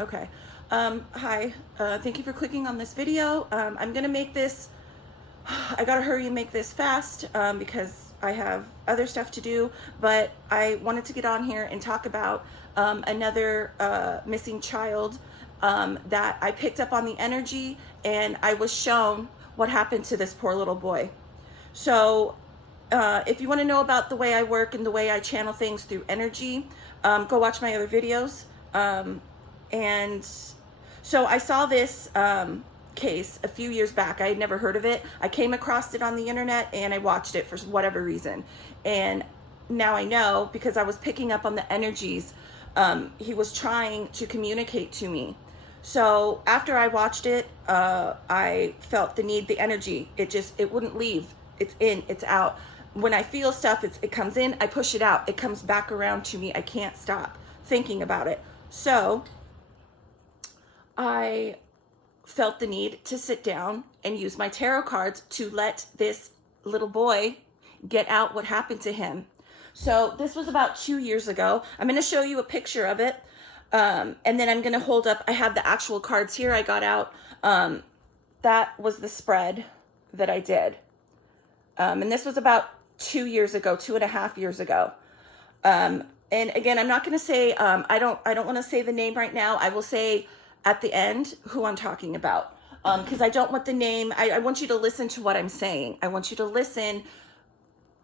Okay. Hi. Thank you for clicking on this video. I'm gonna make this, I gotta hurry and make this fast because I have other stuff to do, but I wanted to get on here and talk about another missing child that I picked up on the energy, and I was shown what happened to this poor little boy. So if you want to know about the way I work and the way I channel things through energy, go watch my other videos. And so I saw this case a few years back. I had never heard of it. I came across it on the internet and I watched it for whatever reason. And now I know because I was picking up on the energies he was trying to communicate to me. So after I watched it, I felt the need, the energy. It wouldn't leave. It's in, it's out. When I feel stuff, it comes in, I push it out. It comes back around to me. I can't stop thinking about it. So I felt the need to sit down and use my tarot cards to let this little boy get out what happened to him. So this was about 2 years ago. I'm going to show you a picture of it. And then I'm going to hold up, I have the actual cards here I got out. That was the spread that I did. And this was about 2 years ago, 2.5 years ago. And again, I'm not going to say, I don't want to say the name right now. I will say at the end who I'm talking about. Because I don't want the name. I want you to listen to what I'm saying. I want you to listen,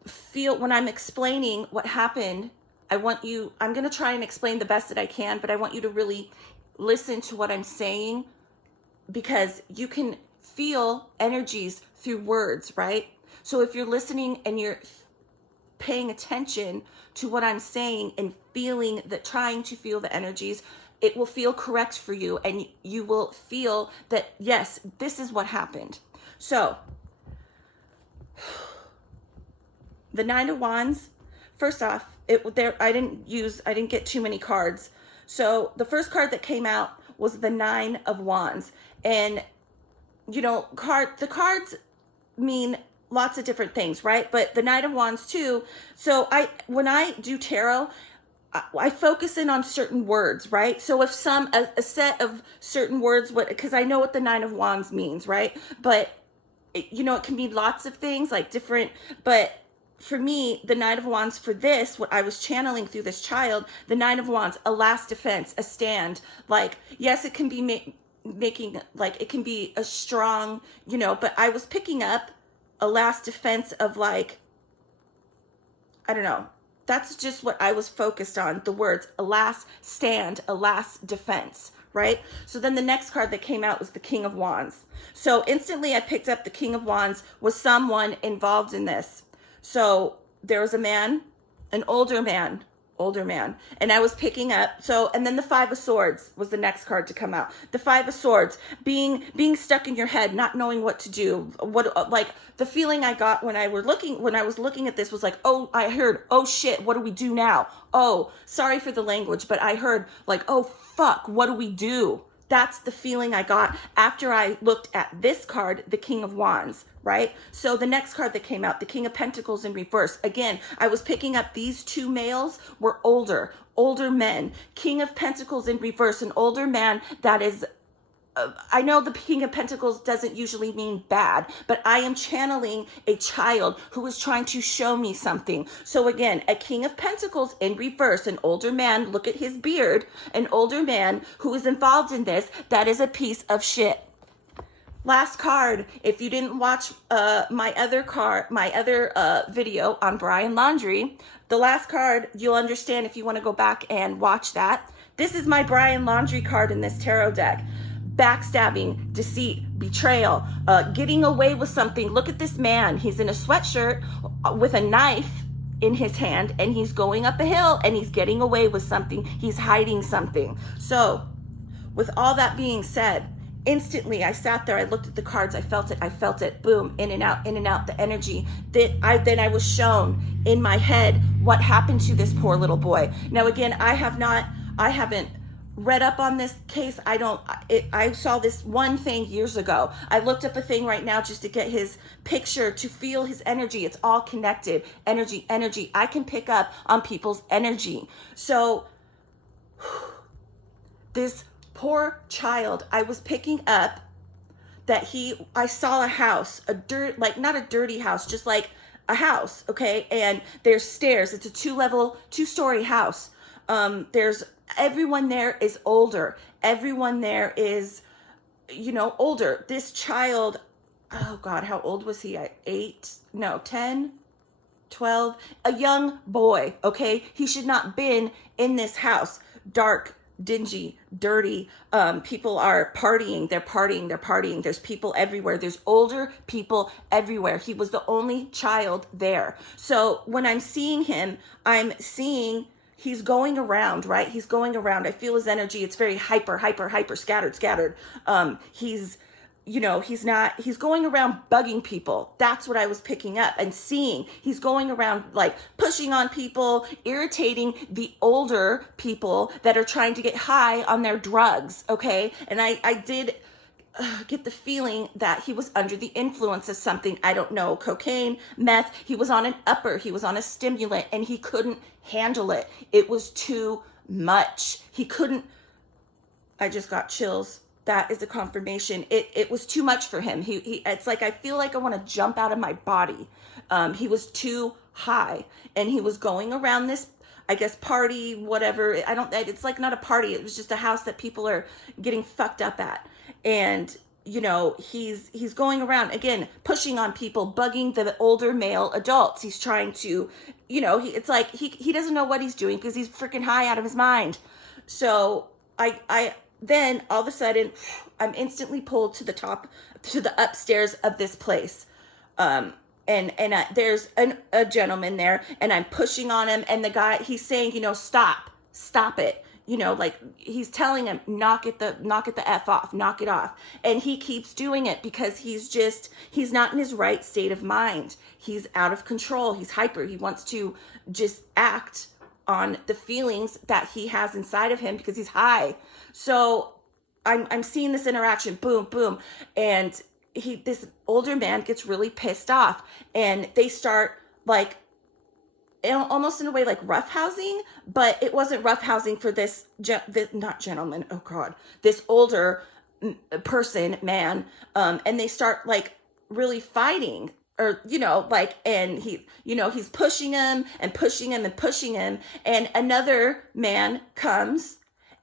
feel when I'm explaining what happened. I'm going to try and explain the best that I can, but I want you to really listen to what I'm saying because you can feel energies through words, right? So if you're listening and you're paying attention to what I'm saying and feeling that, trying to feel the energies, it will feel correct for you and you will feel that, yes, this is what happened. So the Nine of Wands, first off, I didn't get too many cards. So the first card that came out was the Nine of Wands. And you know, the cards mean lots of different things, right? But the Knight of Wands too. So when I do tarot, I focus in on certain words, right? So if a set of certain words, because I know what the Nine of Wands means, right? But it can mean lots of things, like different, but for me, the Knight of Wands for this, what I was channeling through this child, the Nine of Wands, a last defense, a stand. Like, yes, it can be making, like, it can be a strong, but I was picking up a last defense of, like, I don't know. That's just what I was focused on. The words, a last stand, a last defense, right? So then the next card that came out was the King of Wands. So instantly I picked up the King of Wands was someone involved in this. So there was a man, an older man, and I was picking up. So, and then the Five of Swords was the next card to come out. The Five of Swords, being stuck in your head, not knowing what to do. Like the feeling I got when I was looking at this was like, oh, I heard, oh shit, what do we do now? Oh, sorry for the language, but I heard like, oh fuck, what do we do? That's the feeling I got after I looked at this card, the King of Wands, right? So the next card that came out, the King of Pentacles in reverse. Again, I was picking up these two males were older men. King of Pentacles in reverse, an older man that is I know the King of Pentacles doesn't usually mean bad, but I am channeling a child who is trying to show me something. So again, a King of Pentacles in reverse, an older man, look at his beard, an older man who is involved in this, that is a piece of shit. Last card, if you didn't watch my other video on Brian Laundrie, the last card, you'll understand if you want to go back and watch that. This is my Brian Laundrie card in this tarot deck. Backstabbing, deceit, betrayal, getting away with something. Look at this man. He's in a sweatshirt with a knife in his hand and he's going up a hill and he's getting away with something. He's hiding something. So with all that being said, instantly I sat there, I looked at the cards, I felt it, boom, in and out, the energy. Then I was shown in my head what happened to this poor little boy. Now again, I haven't read up on this case. I saw this one thing years ago. I looked up a thing right now just to get his picture, to feel his energy. It's all connected. Energy. I can pick up on people's energy. So this poor child. I was picking up that I saw a house, like not a dirty house, just like a house, okay? And there's stairs. It's a 2-story house. There's everyone there is older. Everyone there is, older. This child, oh God, how old was he? 8? No, 10, 12. A young boy, okay? He should not been in this house. Dark, dingy, dirty. People are partying. They're partying. There's people everywhere. There's older people everywhere. He was the only child there. So when I'm seeing him, I'm seeing he's going around, right? He's going around. I feel his energy. It's very hyper, scattered. He's going around bugging people. That's what I was picking up and seeing. He's going around like pushing on people, irritating the older people that are trying to get high on their drugs, okay? And I did get the feeling that he was under the influence of something. I don't know, cocaine, meth. He was on an upper. He was on a stimulant and he couldn't handle it. It was too much. He couldn't. I just got chills. That is a confirmation. It was too much for him. It's like I feel like I want to jump out of my body. He was too high, and he was going around this, I guess, party, whatever. It's like not a party. It was just a house that people are getting fucked up at, and he's going around again, pushing on people, bugging the older male adults. He's trying to, it's like he doesn't know what he's doing because he's freaking high out of his mind. So then all of a sudden, I'm instantly pulled to the upstairs of this place. And there's a gentleman there, and I'm pushing on him, and the guy, he's saying, stop it. Like he's telling him, knock it the F off, knock it off. And he keeps doing it because he's not in his right state of mind. He's out of control. He's hyper. He wants to just act on the feelings that he has inside of him because he's high. So I'm seeing this interaction, boom, boom. And this older man gets really pissed off, and they start like almost in a way like roughhousing, but it wasn't roughhousing for this not gentleman. Oh God, this older person, man. And they start like really fighting. Or, and he's pushing him and pushing him and pushing him. And another man comes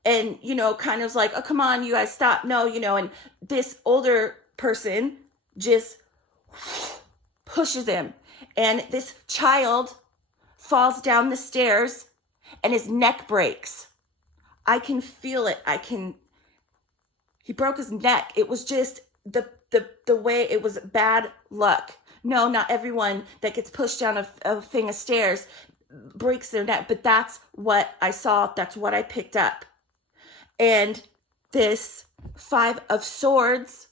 and, kind of like, oh, come on, you guys stop. No, and this older person just pushes him. And this child falls down the stairs and his neck breaks. I can feel it. He broke his neck. It was just the way it was bad luck. No, not everyone that gets pushed down a thing of stairs breaks their neck, but that's what I saw. That's what I picked up. And this 5 of Swords,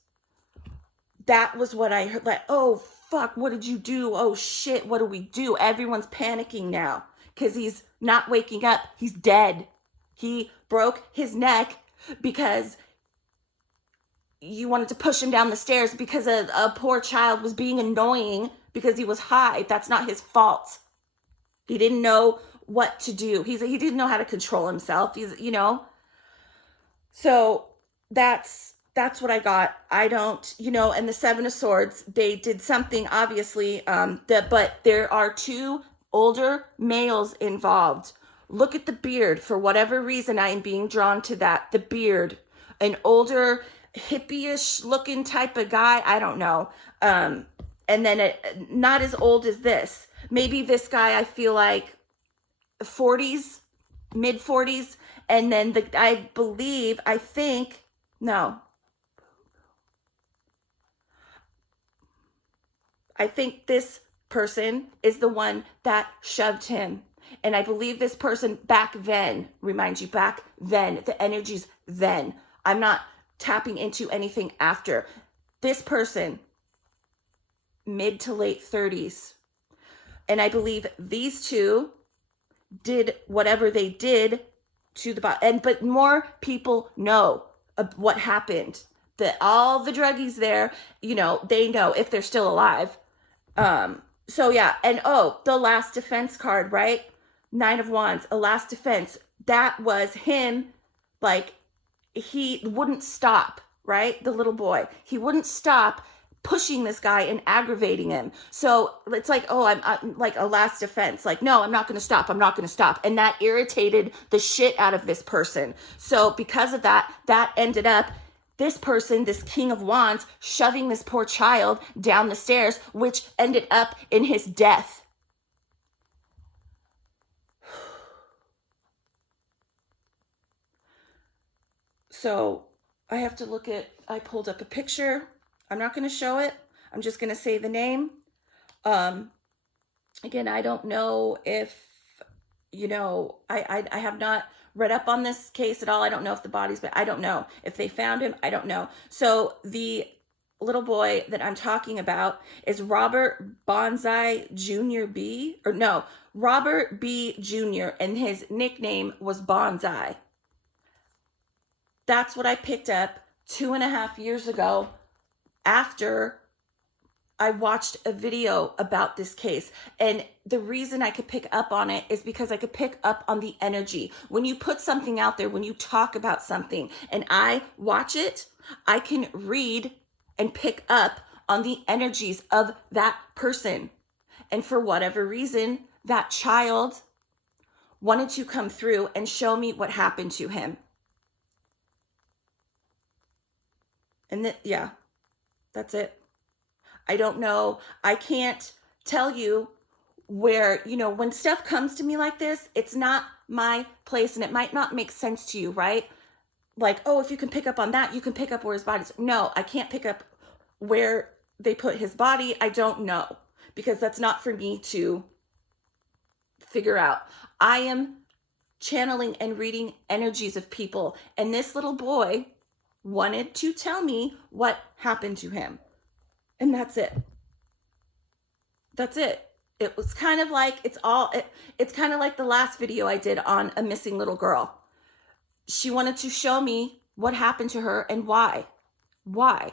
that was what I heard. Like, oh, fuck, what did you do? Oh, shit, what do we do? Everyone's panicking now because he's not waking up. He's dead. He broke his neck because you wanted to push him down the stairs because a poor child was being annoying because he was high. That's not his fault. He didn't know what to do. He didn't know how to control himself. So that's what I got. I don't, and the 7 of Swords, they did something obviously, but there are 2 older males involved. Look at the beard. For whatever reason, I am being drawn to that. The beard, an older hippie-ish looking type of guy. I don't know. And then not as old as this. Maybe this guy, I feel like 40s, mid 40s. And then I think this person is the one that shoved him. And I believe this person back then, the energy's then. I'm not tapping into anything after. This person, mid to late 30s. And I believe these 2 did whatever they did to the body. But more people know what happened. That all the druggies there, they know if they're still alive. So yeah. And the last defense card, right? 9 of Wands, a last defense. That was him, like, he wouldn't stop, right? The little boy, he wouldn't stop pushing this guy and aggravating him. So it's like, oh, I'm like a last defense. Like, no, I'm not going to stop. I'm not going to stop. And that irritated the shit out of this person. So because of that, that ended up this person, this King of Wands, shoving this poor child down the stairs, which ended up in his death. So I have to look at, I pulled up a picture. I'm not going to show it. I'm just going to say the name. Again, I don't know if, you know, I have not read up on this case at all. I don't know if the body's, but I don't know if they found him. I don't know. So the little boy that I'm talking about is Robert Bonsai Jr. B, or no, Robert B. Jr. and his nickname was Bonsai. That's what I picked up 2.5 years ago after I watched a video about this case. And the reason I could pick up on it is because I could pick up on the energy. When you put something out there, when you talk about something and I watch it, I can read and pick up on the energies of that person. And for whatever reason, that child wanted to come through and show me what happened to him. And yeah, that's it. I don't know. I can't tell you where, you know, when stuff comes to me like this, it's not my place and it might not make sense to you, right? Like, oh, if you can pick up on that, you can pick up where his body's. No, I can't pick up where they put his body. I don't know, because that's not for me to figure out. I am channeling and reading energies of people. And this little boy wanted to tell me what happened to him. And that's it. That's it. It was kind of like, it's kind of like the last video I did on a missing little girl. She wanted to show me what happened to her and why. Why?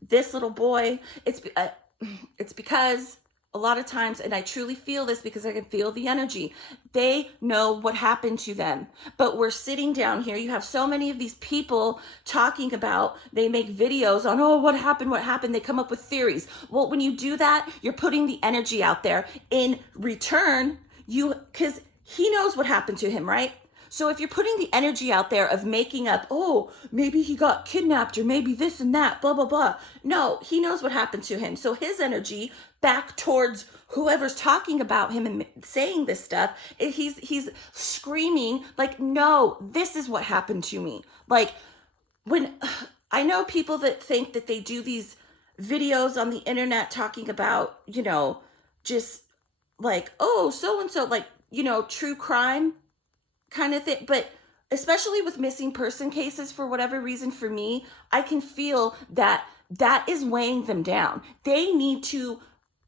This little boy, it's because a lot of times, and I truly feel this because I can feel the energy, they know what happened to them. But we're sitting down here. You have so many of these people talking about, they make videos on, oh, what happened? What happened? They come up with theories. Well, when you do that, you're putting the energy out there. In return, because he knows what happened to him, right? So if you're putting the energy out there of making up, oh, maybe he got kidnapped or maybe this and that, blah, blah, blah. No, he knows what happened to him. So his energy back towards whoever's talking about him and saying this stuff, he's screaming like, no, this is what happened to me. Like, when I know people that think that they do these videos on the internet talking about, you know, just like, oh, so-and-so, like, you know, true crime kind of thing. But especially with missing person cases, for whatever reason, for me, I can feel that that is weighing them down. They need to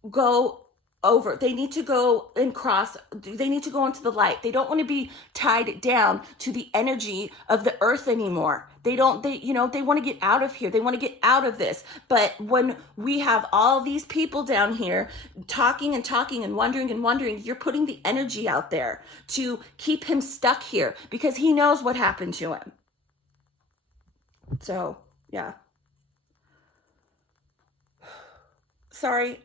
go over. They need to go and cross. They need to go into the light. They don't want to be tied down to the energy of the earth anymore. They want to get out of here. They want to get out of this. But when we have all these people down here talking and wondering, you're putting the energy out there to keep him stuck here because he knows what happened to him. So, yeah. Sorry,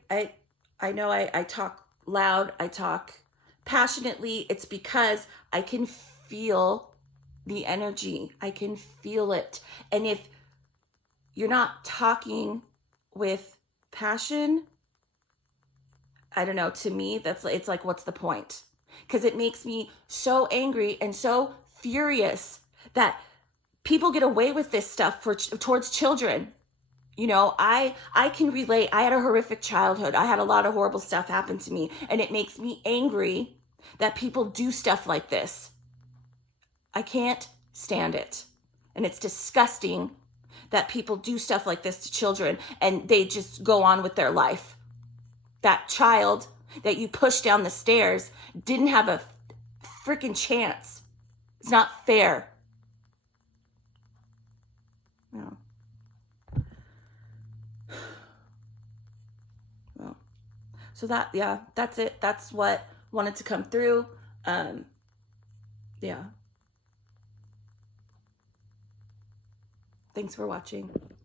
I know I talk loud, I talk passionately. It's because I can feel the energy. I can feel it. And if you're not talking with passion, I don't know, to me, it's like, what's the point? Because it makes me so angry and so furious that people get away with this stuff towards children. You know, I can relate. I had a horrific childhood. I had a lot of horrible stuff happen to me. And it makes me angry that people do stuff like this. I can't stand it. And it's disgusting that people do stuff like this to children and they just go on with their life. That child that you pushed down the stairs didn't have a freaking chance. It's not fair. No. Well, so that's it. That's what wanted to come through. Yeah. Thanks for watching.